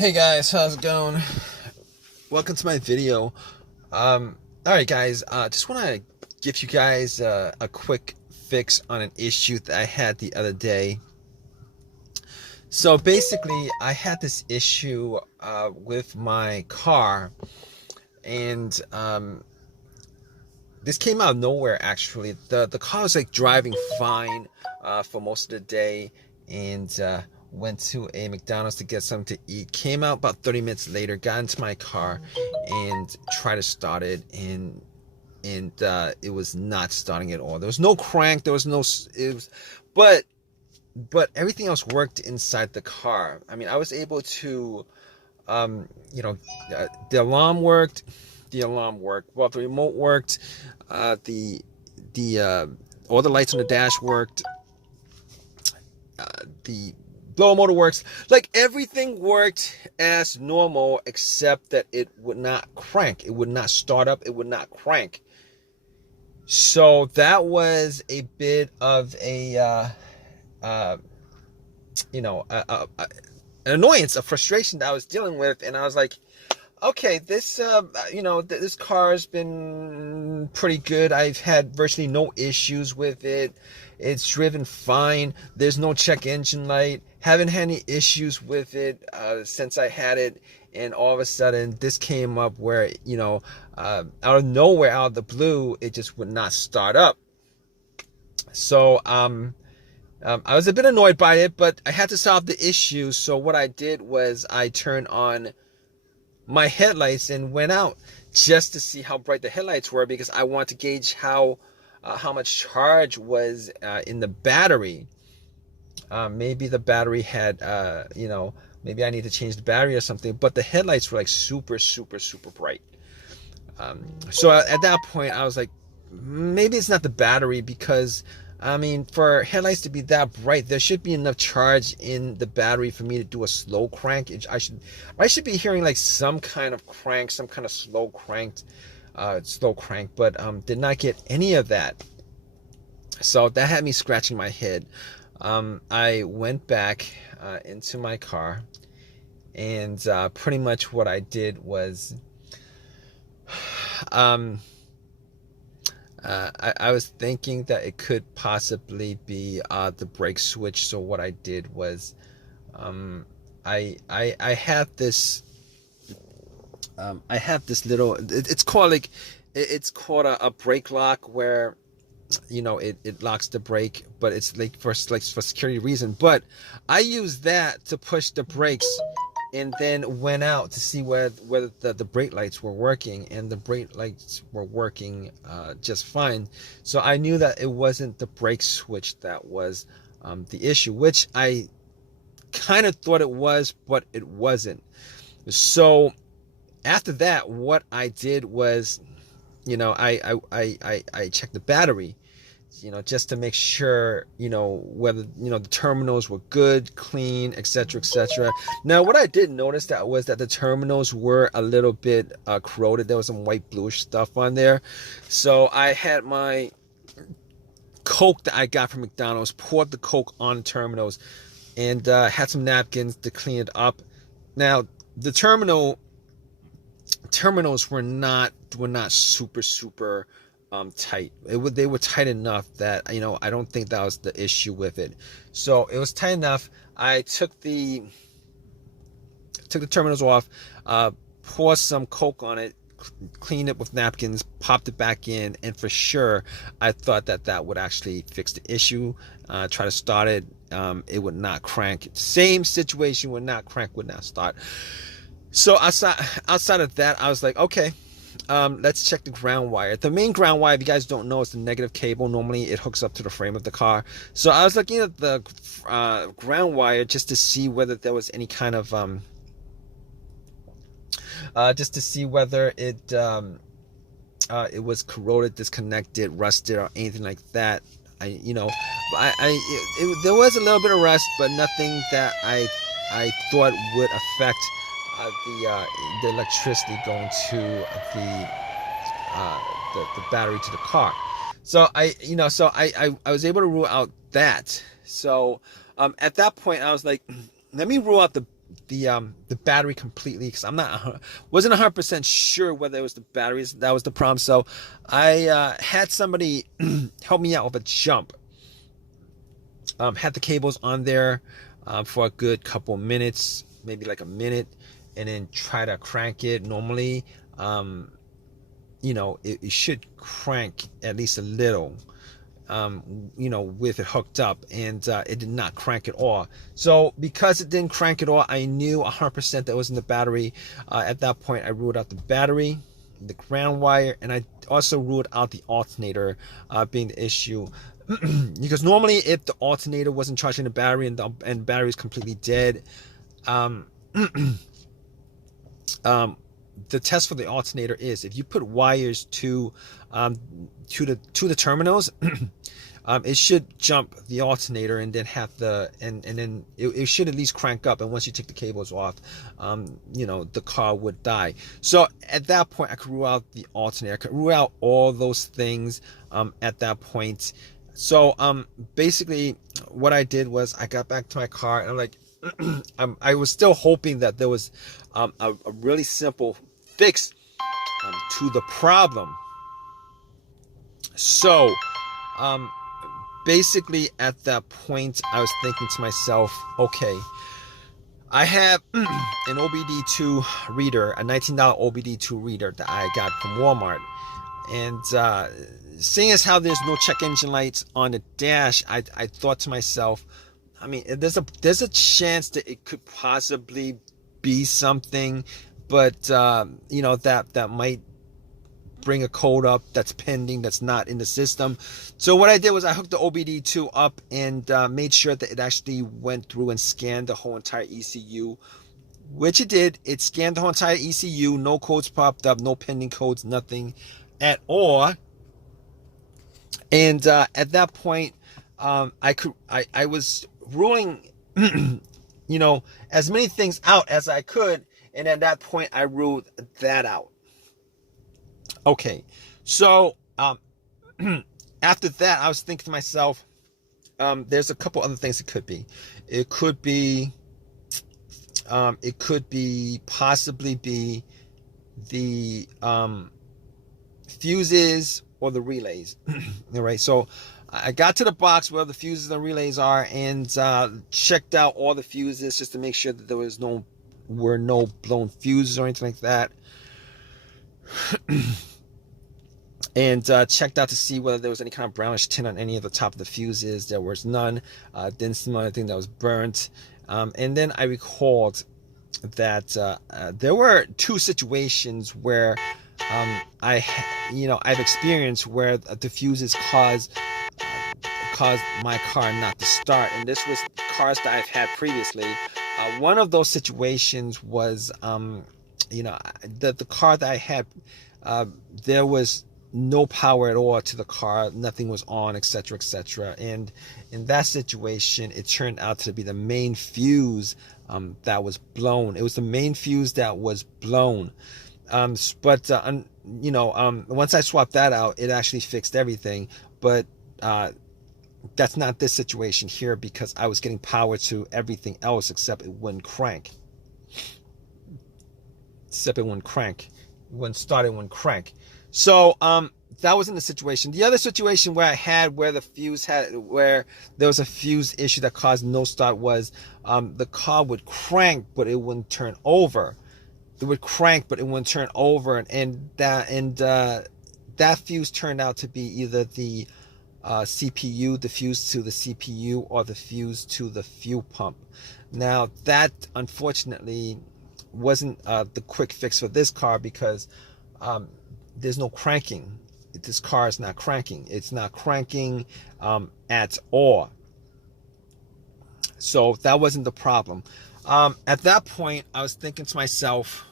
Hey guys, how's it going? Welcome to my video. Alright guys, just want to give you guys a quick fix on an issue that I had the other day. So basically, I had this issue with my car, and this came out of nowhere actually. The car was like driving fine for most of the day, and went to a McDonald's to get something to eat. Came out about 30 minutes later, got into my car and tried to start it, and it was not starting at all. There was no crank, there was no but everything else worked inside the car. I mean, I was able to you know, the alarm worked, well, the remote worked, the all the lights on the dash worked, the blower motor works, like everything worked as normal, except that it would not crank, it would not start up, it would not crank. So that was a bit of a an annoyance, a frustration that I was dealing with. And I was like, okay, this this car has been pretty good. I've had virtually no issues with it. It's driven fine. There's no check engine light. Haven't had any issues with it since I had it. And all of a sudden, this came up where, out of nowhere, out of the blue, it just would not start up. So I was a bit annoyed by it, but I had to solve the issue. So what I did was I turned on my headlights and went out just to see how bright the headlights were, because I wanted to gauge how much charge was in the battery. Maybe the battery had, maybe I need to change the battery or something, but the headlights were like super, super, super bright. So at that point, I was like, maybe it's not the battery, because I mean, for headlights to be that bright, there should be enough charge in the battery for me to do a slow crank. I should be hearing like some kind of crank, some kind of slow crank, but did not get any of that. So that had me scratching my head. I went back into my car, and pretty much what I did was, I was thinking that it could possibly be the brake switch. So what I did was, I have this little, it's called a brake lock, where it locks the brake, but it's like for security reason. But I use that to push the brakes, and then went out to see whether the brake lights were working, and the brake lights were working just fine. So I knew that it wasn't the brake switch that was the issue, which I kind of thought it was, but it wasn't. So after that, what I did was, I checked the battery, just to make sure, whether, the terminals were good, clean, etc., etc. Now, what I did notice was that the terminals were a little bit corroded. There was some white bluish stuff on there. So I had my Coke that I got from McDonald's, poured the Coke on the terminals, and had some napkins to clean it up. Now, the terminals were not super, super tight. They were tight enough that, I don't think that was the issue with it. So it was tight enough. I took the terminals off, poured some Coke on it, cleaned it with napkins, popped it back in, and for sure I thought that would actually fix the issue. Try to start it, it would not crank. Same situation, would not crank, would not start. So outside of that, I was like, okay, let's check the ground wire. The main ground wire, if you guys don't know, is the negative cable. Normally it hooks up to the frame of the car. So I was looking at the ground wire just to see whether there was any kind of just to see whether it was corroded, disconnected, rusted, or anything like that. There was a little bit of rust, but nothing that I thought would affect the electricity going to the battery to the car. So I was able to rule out that. So at that point I was like, let me rule out the battery completely, because wasn't 100% sure whether it was the batteries that was the problem. So I had somebody help me out with a jump. Had the cables on there for a good couple minutes, maybe like a minute, and then try to crank it. Normally, it should crank at least a little, with it hooked up, and it did not crank at all. So because it didn't crank at all, I knew 100% that it was in the battery. At that point, I ruled out the battery, the ground wire, and I also ruled out the alternator being the issue. Because normally, if the alternator wasn't charging the battery and the battery is completely dead, the test for the alternator is if you put wires to the terminals, it should jump the alternator and then have and then it should at least crank up. And once you take the cables off, the car would die. So at that point, I could rule out the alternator. I could rule out all those things at that point. So basically, what I did was I got back to my car and I'm like, I was still hoping that there was a really simple fix to the problem. So basically at that point, I was thinking to myself, okay, I have an OBD2 reader, a $19 OBD2 reader that I got from Walmart. And seeing as how there's no check engine lights on the dash, I thought to myself, I mean, there's a chance that it could possibly be something, but that might bring a code up that's pending, that's not in the system. So what I did was I hooked the OBD2 up and made sure that it actually went through and scanned the whole entire ECU, which it did. It scanned the whole entire ECU. No codes popped up, no pending codes, nothing at all. And at that point, I was ruling, as many things out as I could. And at that point, I ruled that out. Okay, so after that, I was thinking to myself, there's a couple other things it could be. It could possibly be the fuses or the relays. All right, so I got to the box where the fuses and relays are and checked out all the fuses just to make sure that there were no blown fuses or anything like that. And checked out to see whether there was any kind of brownish tint on any of the top of the fuses. There was none. Didn't smell anything that was burnt. And then I recalled that there were two situations where I've experienced where the fuses caused my car not to start, and this was cars that I've had previously. One of those situations was the car that I had, there was no power at all to the car, nothing was on, etc., etc. And in that situation, it turned out to be the main fuse that was blown. It was the main fuse that was blown. But once I swapped that out, it actually fixed everything. But that's not this situation here, because I was getting power to everything else except it wouldn't crank. It wouldn't start, it wouldn't crank. So that was in the situation. The other situation where where there was a fuse issue that caused no start was the car would crank but it wouldn't turn over. It would crank but it wouldn't turn over, and that fuse turned out to be either the CPU, the fuse to the CPU, or the fuse to the fuel pump. Now that unfortunately wasn't the quick fix for this car, because there's no cranking. This car is not cranking. It's not cranking at all. So that wasn't the problem. At that point, I was thinking to myself,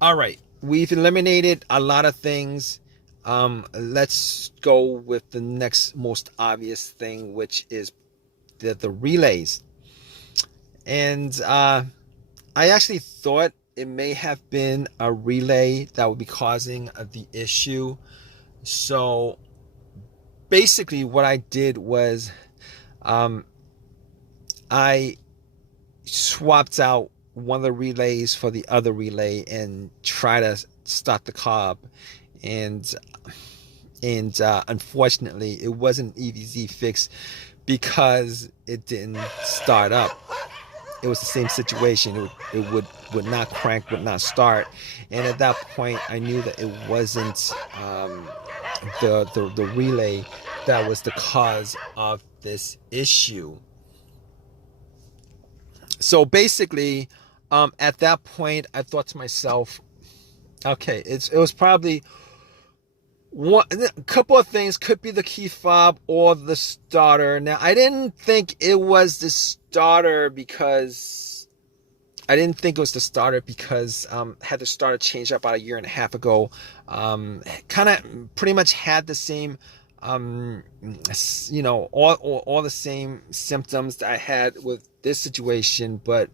all right, we've eliminated a lot of things. Let's go with the next most obvious thing, which is the relays. And I actually thought it may have been a relay that would be causing the issue. So basically what I did was I swapped out one of the relays for the other relay and try to start the car up. And unfortunately, it wasn't an easy fix because it didn't start up. It was the same situation. It would not crank, would not start. And at that point, I knew that it wasn't the relay that was the cause of this issue. So basically, at that point, I thought to myself, okay, it was probably a couple of things. Could be the key fob or the starter. Now, I didn't think it was the starter because I had the starter changed up about 1.5 years ago. Kind of pretty much had the same, all the same symptoms that I had with this situation, but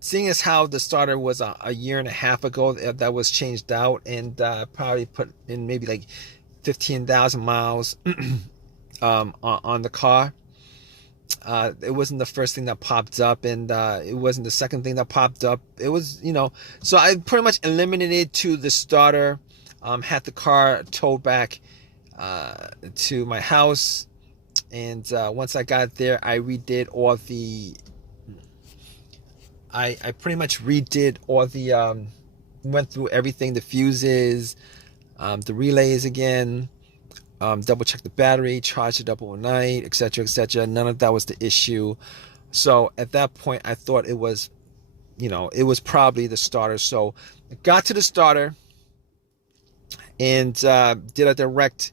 seeing as how the starter was a 1.5 years ago that was changed out, and probably put in maybe like 15,000 miles on the car. It wasn't the first thing that popped up, and it wasn't the second thing that popped up. It was, so I pretty much eliminated to the starter, had the car towed back to my house, and once I got there, I redid all the I pretty much redid all the went through everything, the fuses, the relays again, double checked the battery, charged it up overnight, etc., etc. None of that was the issue. So at that point, I thought it was, it was probably the starter. So I got to the starter and did a direct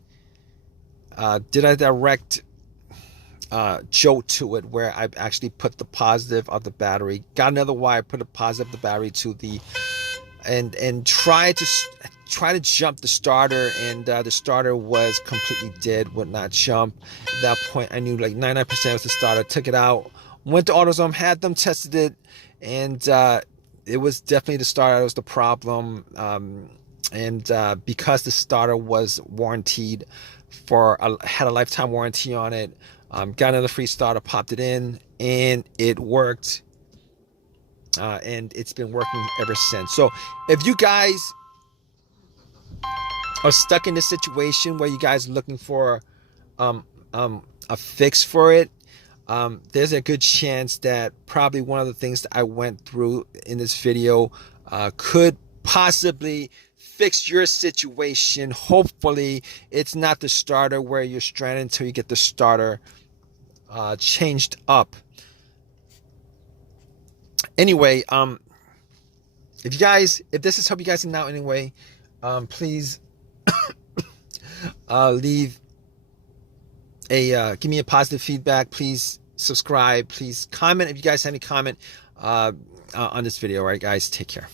jolt to it, where I actually put the positive of the battery, got another wire, put a positive of the battery to the, and try to jump the starter, and the starter was completely dead, would not jump. At that point, I knew like 99% was the starter. Took it out, went to AutoZone, had them tested it, and it was definitely the starter that was the problem. And because the starter was warranted had a lifetime warranty on it, got another free starter, popped it in, and it worked. And it's been working ever since. So if you guys are stuck in this situation where you guys are looking for a fix for it, there's a good chance that probably one of the things that I went through in this video could possibly fix your situation. Hopefully it's not the starter where you're stranded until you get the starter changed up. Anyway, if this has helped you guys out anyway, please leave give me a positive feedback. Please subscribe. Please comment if you guys have any comment on this video. All right, guys, take care.